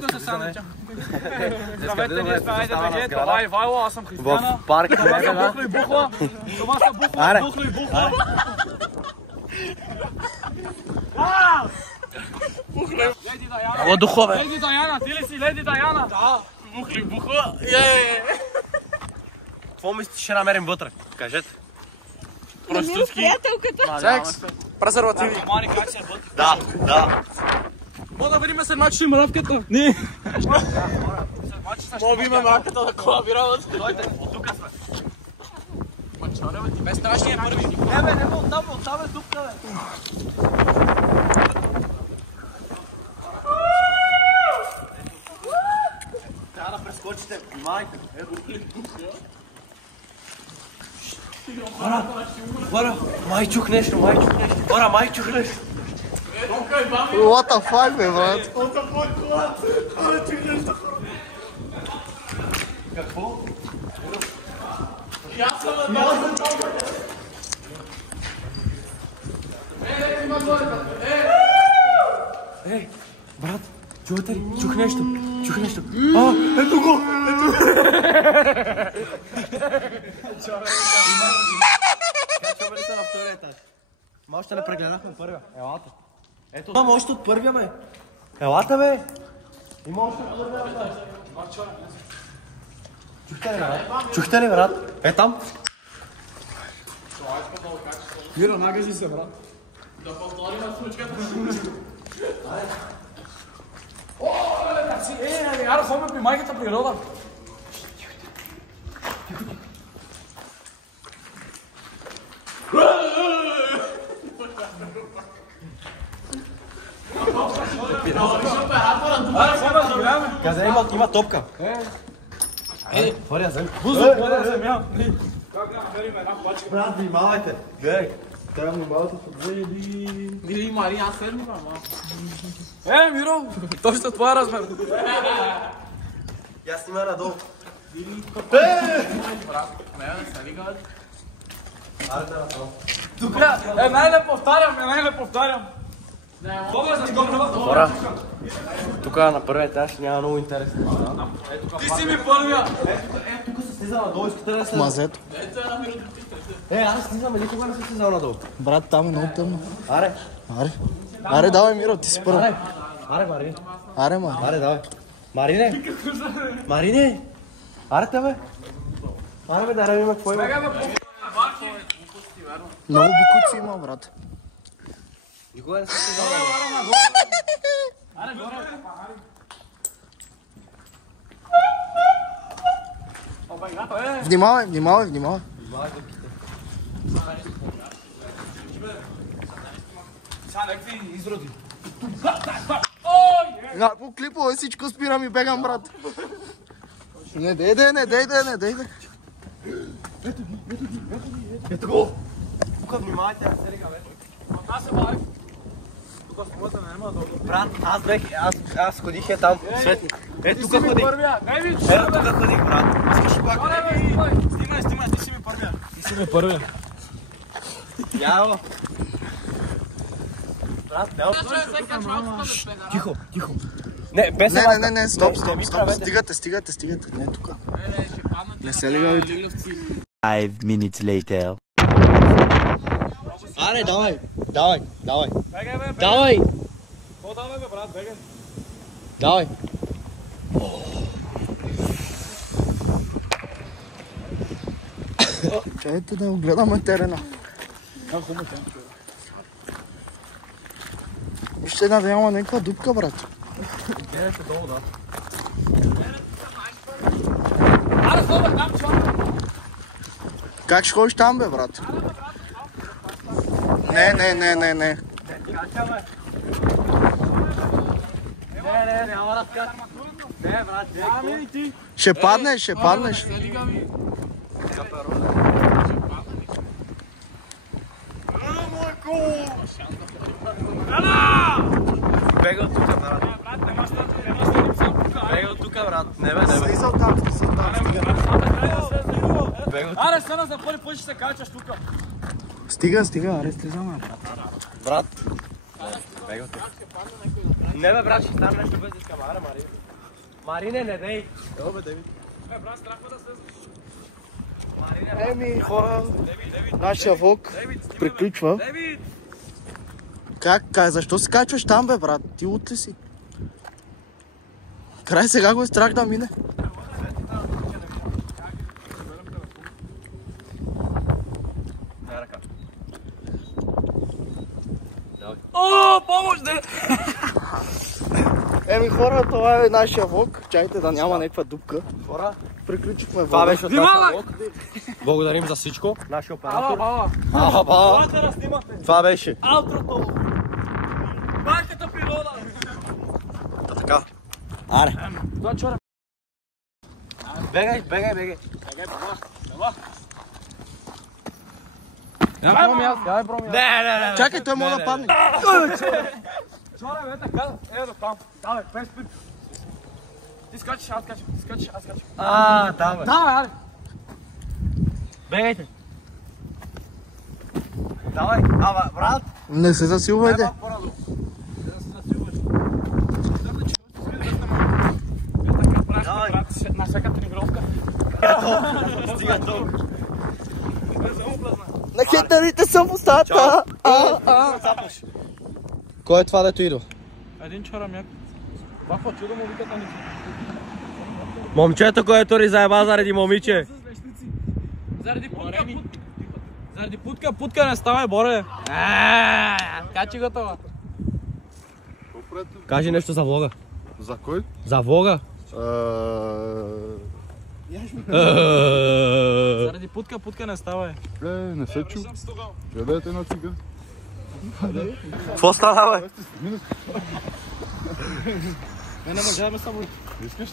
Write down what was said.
тук се сандвича. Здравейте, ние сме Айде БГ, това е Ивайло, аз съм Християна. В парка. Това са Бухло и Бухла. Това са Бухло и Бухла. Леди Даяна. О, духове. Леди Даяна, ти ли си Леди Даяна? Да. Бухло и Бухла. Какво мислите, ще намерим вътре? Кажете. Проститутки. Секс. Презервативи. Мани, как се е вътре? Да. Мога да видим се мачи мравката. Не. Мога да видим мравката да колабират. Дойте, от тук сме. Мачаре, бе, ти бе страшния първи. Не бе, оттам е тук, бе. Трябва да прескочите. Майка. Хора, май чух нещо. Хора, май чух нещо. What the fuck, бе, брат? Какво? Ей, брат, чувате ли? Чух нещо. Ето го! Качваме ли се на втория етаж? Ма още не прегледахме първия. Елата. Ето. Имам още от първия, бе. Елата, бе. Има още от първия, бе. Чухте ли, брат? Е там. Мира, нагажи се, брат. Да повторим случката. О, такси, ара ходим при майката природа. Къде има топка? Хвърля земя. Хвърля земя. Как да намерим една плачка? Брат, внимавайте. Гледай. Трябва внимавате с Мира и Мария, аз седни, бе, Миро, точно това е размер. Я снимай надолу. Тук най-не повтарям. Хора, тук на първия етаж няма много интересно. Ти си ми първия. Тук се слиза надолу, искате да се... Мазето. аз слизам, никога не се слизал надолу. Брат, там е много тъмно. Аре, Давай, Миро, ти си първо. Аре, Марине. Аре, Давай. Марине. Аре, бе. Аре, бе, да равим какво има. Много букуци има, брат. Никога не се слизал надолу. Внимавай. Сега някакви изроди. По клипове всичко спирам и бегам, брат. Не дей. Ето го. Тук внимавайте, аз се регаме. Аз се бавих. Тук с моята няма да... Брат, аз ходих там, светник. Ето тук ходих. Не ви Ето тук ходих, брат. Искаш ли пак? Снимай, ти си ми първия. Яво. Брат, Тихо. Не, без Не, стоп. Стигате. Не, тук. Не се легавите. 5 minutes later. Аре, давай. Бегай, бе. Давай. Какво давай, бе, брат, бегай. Давай. Чайте да огледаме терена. Вижте да няма някаква дупка, брат. Гледайте долу, да. Аре, ходя там, чувак. Как ще ходиш там, бе, брат? Не. Не, няма да скачам. Не, брат, ами и ти. Ще паднеш. Бега от тук, брат. Бега от тук, брат. Не бе. Слизал там. Аре, стана за първи път ще се качаш тук. Стига, аре, слизаме, брат. Брат. Бега от тук. Не бе, брат, ще стане нещо без да искам. Аре, Мария. Марине, не дей. Еми, хора, нашия влог приключва. Как? Защо се качваш там, бе, брат? Ти лут ли си? Край сега го е страх да мине. О, помощ, да! Еми, хора, това е нашия влог. Чайте да няма някаква дупка. Хора, приключихме Това влога. беше от нашия влог. Благодарим за всичко. Нашия оператор. Това беше. Аутрото! Майката природа! Така. Аре. Това чора. Бегай. Я промия. Не. Чакай, той може да падне. Чора, бе, така. Ево до там. Давай, 5 спит. Ти скачаш, аз скачам. Там бе. Давай, аре. Бегайте. Давай. Ама, брат. Не се засилвайте. На всяка тренировка. Стига толкова. На хетерите съм в устата. Кой е това, дето идва? Един чорамяк. Бахва чудо му викат на ничи. Момчето, което ри заеба заради момиче. Заради путка не ставай, боре. Качи готова. Кажи нещо за влога. За кой? За влога. Заради путка не ставай. Не се чу. Я дайте една цига. Какво става, бе? Не можем само. Искаш?